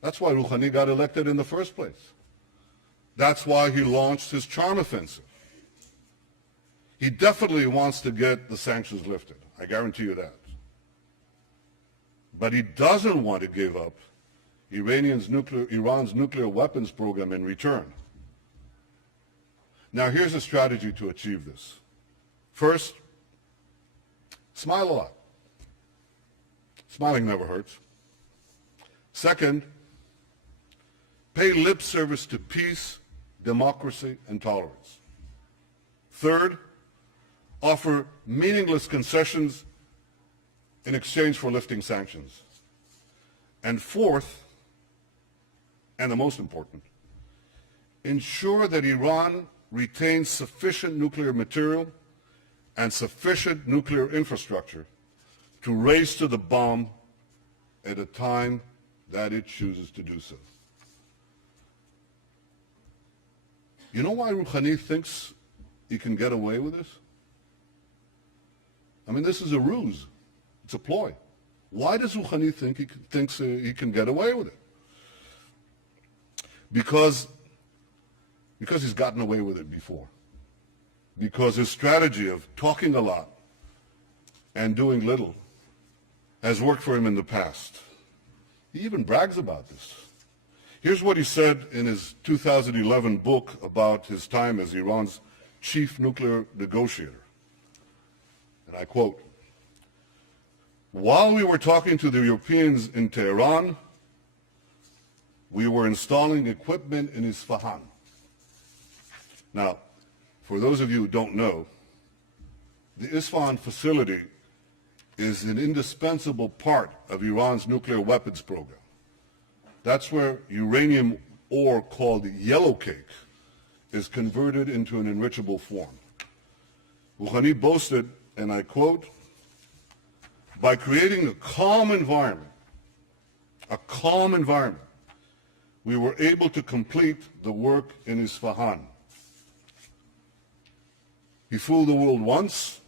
That's why Rouhani got elected in the first place. That's why he launched his charm offensive. He definitely wants to get the sanctions lifted. I guarantee you that. But he doesn't want to give up Iran's nuclear weapons program in return. Now, here's a strategy to achieve this. First, smile a lot. Smiling never hurts. Second, pay lip service to peace, democracy, and tolerance. Third, offer meaningless concessions in exchange for lifting sanctions. And fourth, and the most important, ensure that Iran retains sufficient nuclear material and sufficient nuclear infrastructure to race to the bomb at a time that it chooses to do so. You know why Rouhani thinks he can get away with this? I mean, this is a ruse. It's a ploy. Why does Rouhani think he can get away with it? Because he's gotten away with it before. Because his strategy of talking a lot and doing little has worked for him in the past. He even brags about this. Here's what he said in his 2011 book about his time as Iran's chief nuclear negotiator. And I quote, "While we were talking to the Europeans in Tehran, we were installing equipment in Isfahan." Now, for those of you who don't know, the Isfahan facility is an indispensable part of Iran's nuclear weapons program. That's where uranium ore called yellow cake is converted into an enrichable form. Rouhani boasted, and I quote, "By creating a calm environment, we were able to complete the work in Isfahan." He fooled the world once.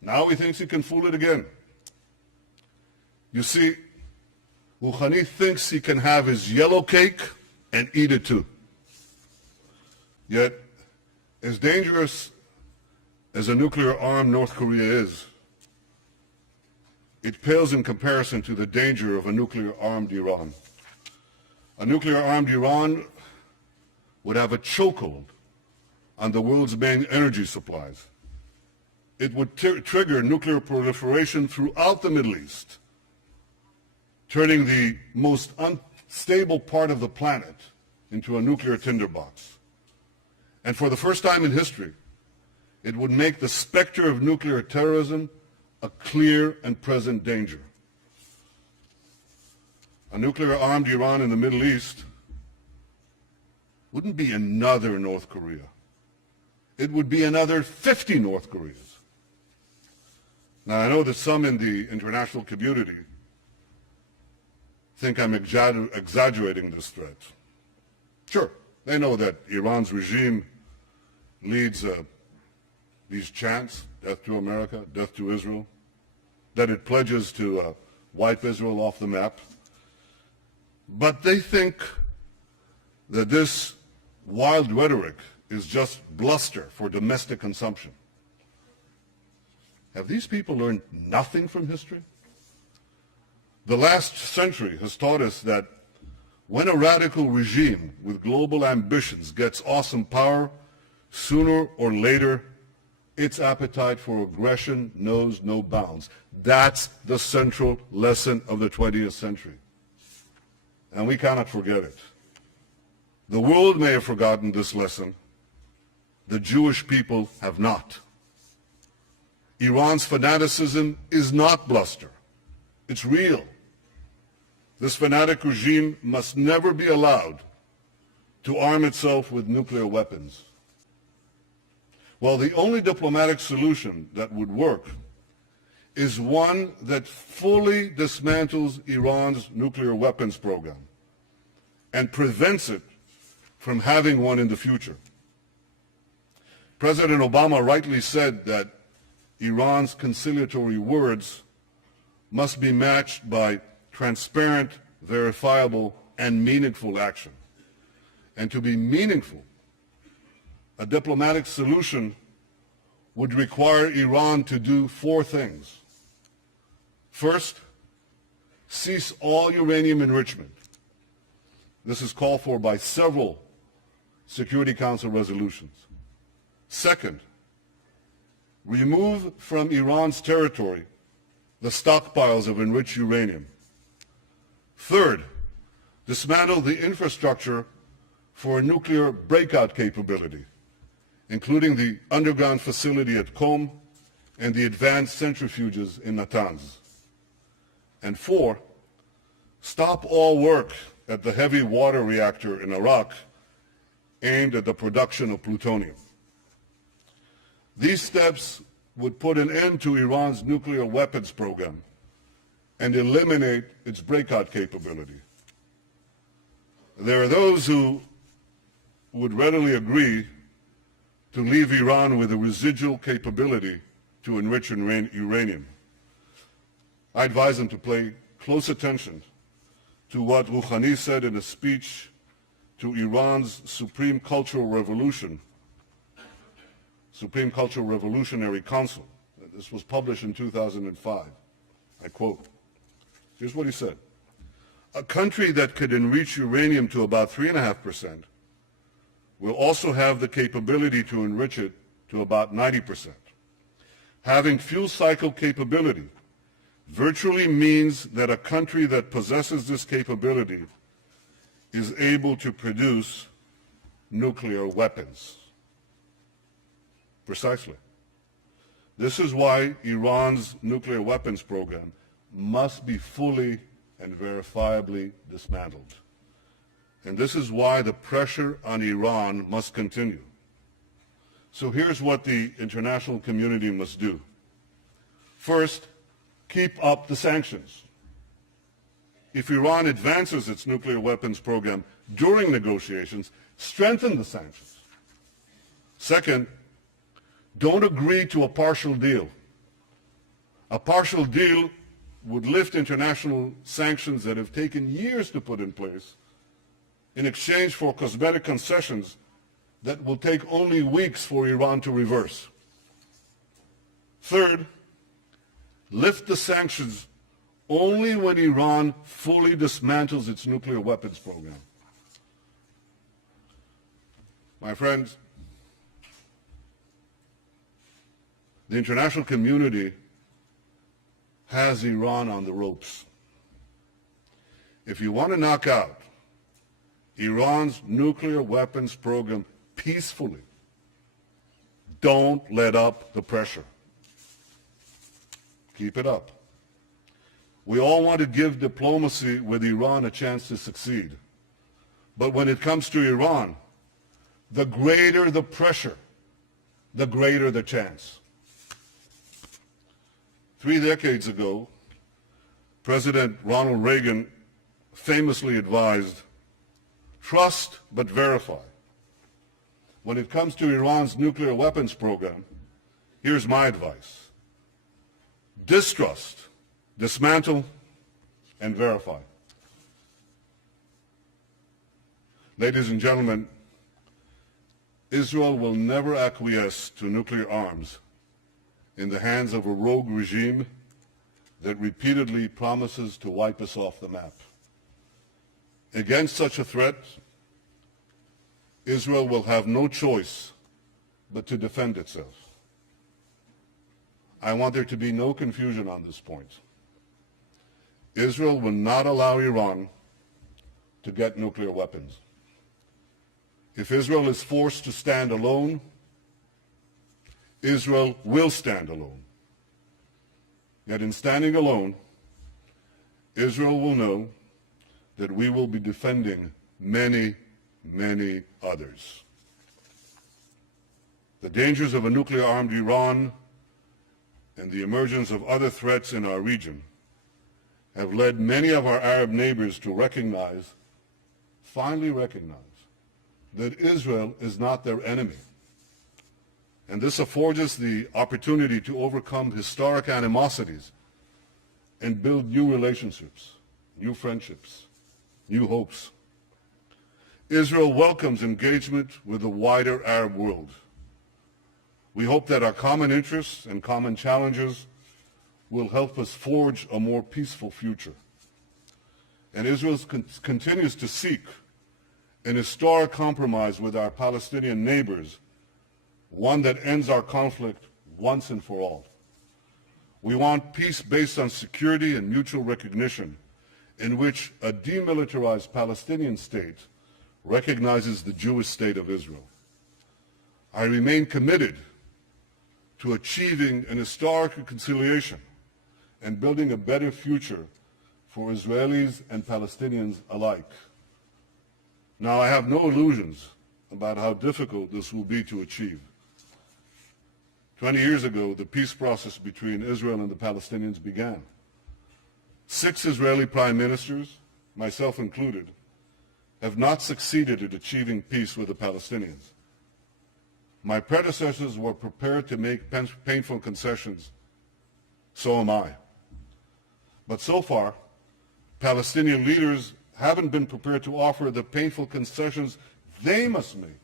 Now he thinks he can fool it again. You see, Rouhani thinks he can have his yellow cake and eat it too. Yet, as dangerous as a nuclear-armed North Korea is, it pales in comparison to the danger of a nuclear-armed Iran. A nuclear-armed Iran would have a chokehold on the world's main energy supplies. It would trigger nuclear proliferation throughout the Middle East, turning the most unstable part of the planet into a nuclear tinderbox. And for the first time in history, it would make the specter of nuclear terrorism a clear and present danger. A nuclear-armed Iran in the Middle East wouldn't be another North Korea. It would be another 50 North Koreas. Now, I know that some in the international community think I'm exaggerating this threat. Sure, they know that Iran's regime leads these chants, death to America, death to Israel, that it pledges to wipe Israel off the map. But they think that this wild rhetoric is just bluster for domestic consumption. Have these people learned nothing from history? The last century has taught us that when a radical regime with global ambitions gets awesome power, sooner or later, its appetite for aggression knows no bounds. That's the central lesson of the 20th century. And we cannot forget it. The world may have forgotten this lesson. The Jewish people have not. Iran's fanaticism is not bluster. It's real. This fanatic regime must never be allowed to arm itself with nuclear weapons. Well, the only diplomatic solution that would work is one that fully dismantles Iran's nuclear weapons program and prevents it from having one in the future. President Obama rightly said that Iran's conciliatory words must be matched by transparent verifiable, and meaningful action. And to be meaningful, a diplomatic solution would require Iran to do four things. First, cease all uranium enrichment. This is called for by several Security Council resolutions. Second, remove from Iran's territory the stockpiles of enriched uranium. Third, dismantle the infrastructure for a nuclear breakout capability, including the underground facility at Qom and the advanced centrifuges in Natanz. And four, stop all work at the heavy water reactor in Iraq aimed at the production of plutonium. These steps would put an end to Iran's nuclear weapons program and eliminate its breakout capability. There are those who would readily agree to leave Iran with a residual capability to enrich uranium. I advise them to pay close attention to what Rouhani said in a speech to Iran's Supreme Cultural Revolutionary Council. This was published in 2005. I quote, here's what he said. A country that could enrich uranium to about 3.5% will also have the capability to enrich it to about 90%. Having fuel cycle capability virtually means that a country that possesses this capability is able to produce nuclear weapons. Precisely. This is why Iran's nuclear weapons program must be fully and verifiably dismantled. And this is why the pressure on Iran must continue. So here's what the international community must do. First, keep up the sanctions. If Iran advances its nuclear weapons program during negotiations, strengthen the sanctions. Second, don't agree to a partial deal. A partial deal would lift international sanctions that have taken years to put in place in exchange for cosmetic concessions that will take only weeks for Iran to reverse. Third, lift the sanctions only when Iran fully dismantles its nuclear weapons program. My friends, the international community has Iran on the ropes. If you want to knock out Iran's nuclear weapons program peacefully, don't let up the pressure. Keep it up. We all want to give diplomacy with Iran a chance to succeed. But when it comes to Iran, the greater the pressure, the greater the chance. 3 decades ago, President Ronald Reagan famously advised, trust but verify. When it comes to Iran's nuclear weapons program, here's my advice. Distrust, dismantle, and verify. Ladies and gentlemen, Israel will never acquiesce to nuclear arms in the hands of a rogue regime that repeatedly promises to wipe us off the map. Against such a threat, Israel will have no choice but to defend itself. I want there to be no confusion on this point. Israel will not allow Iran to get nuclear weapons. If Israel is forced to stand alone, Israel will stand alone. Yet in standing alone, Israel will know that we will be defending many, many others. The dangers of a nuclear-armed Iran and the emergence of other threats in our region have led many of our Arab neighbors to recognize, finally recognize, that Israel is not their enemy. And this affords us the opportunity to overcome historic animosities and build new relationships, new friendships, new hopes. Israel welcomes engagement with the wider Arab world. We hope that our common interests and common challenges will help us forge a more peaceful future. And Israel continues to seek an historic compromise with our Palestinian neighbors, one that ends our conflict once and for all. We want peace based on security and mutual recognition, in which a demilitarized Palestinian state recognizes the Jewish state of Israel. I remain committed to achieving an historic reconciliation and building a better future for Israelis and Palestinians alike. Now, I have no illusions about how difficult this will be to achieve. 20 years ago, the peace process between Israel and the Palestinians began. 6 Israeli prime ministers, myself included, have not succeeded at achieving peace with the Palestinians. My predecessors were prepared to make painful concessions. So am I. But so far, Palestinian leaders haven't been prepared to offer the painful concessions they must make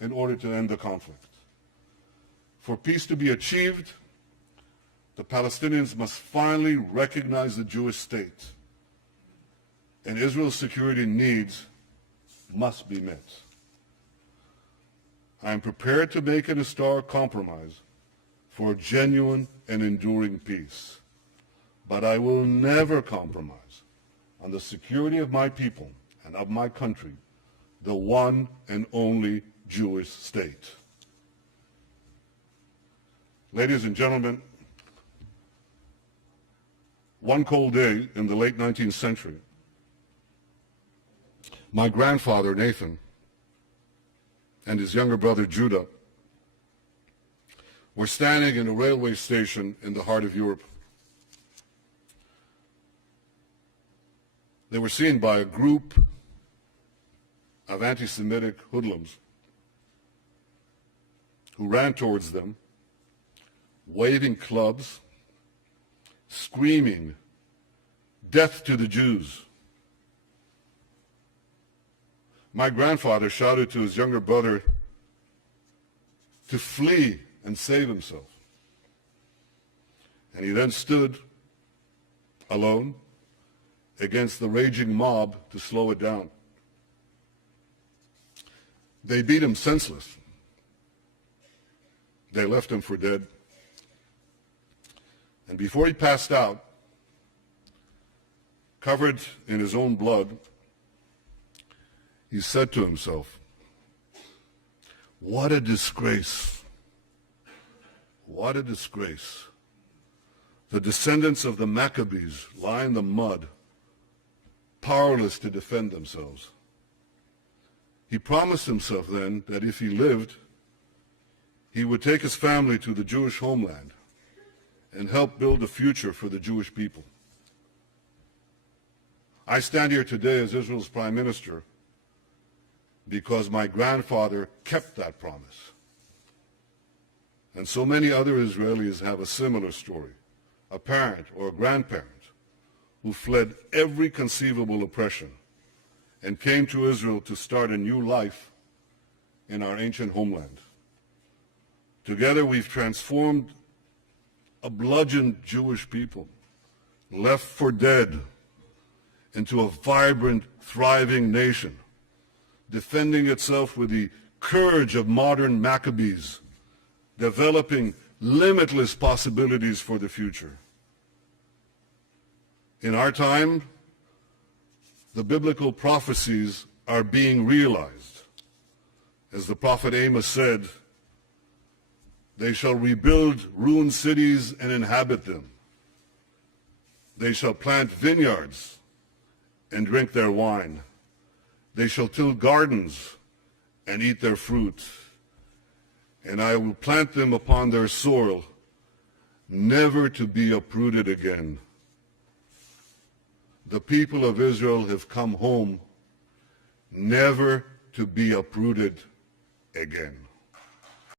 in order to end the conflict. For peace to be achieved, the Palestinians must finally recognize the Jewish state, and Israel's security needs must be met. I am prepared to make an historic compromise for genuine and enduring peace, but I will never compromise on the security of my people and of my country, the one and only Jewish state. Ladies and gentlemen, one cold day in the late 19th century, my grandfather, Nathan, and his younger brother, Judah, were standing in a railway station in the heart of Europe. They were seen by a group of anti-Semitic hoodlums who ran towards them, waving clubs, screaming, "Death to the Jews." My grandfather shouted to his younger brother to flee and save himself. And he then stood alone against the raging mob to slow it down. They beat him senseless. They left him for dead. And before he passed out, covered in his own blood, he said to himself, "What a disgrace. What a disgrace. The descendants of the Maccabees lie in the mud, powerless to defend themselves." He promised himself then that if he lived, he would take his family to the Jewish homeland and help build a future for the Jewish people. I stand here today as Israel's Prime Minister because my grandfather kept that promise. And so many other Israelis have a similar story, a parent or a grandparent who fled every conceivable oppression and came to Israel to start a new life in our ancient homeland. Together we've transformed a bludgeoned Jewish people, left for dead, into a vibrant, thriving nation, defending itself with the courage of modern Maccabees, developing limitless possibilities for the future. In our time, the biblical prophecies are being realized. As the prophet Amos said, "They shall rebuild ruined cities and inhabit them. They shall plant vineyards and drink their wine. They shall till gardens and eat their fruit. And I will plant them upon their soil, never to be uprooted again." The people of Israel have come home, never to be uprooted again.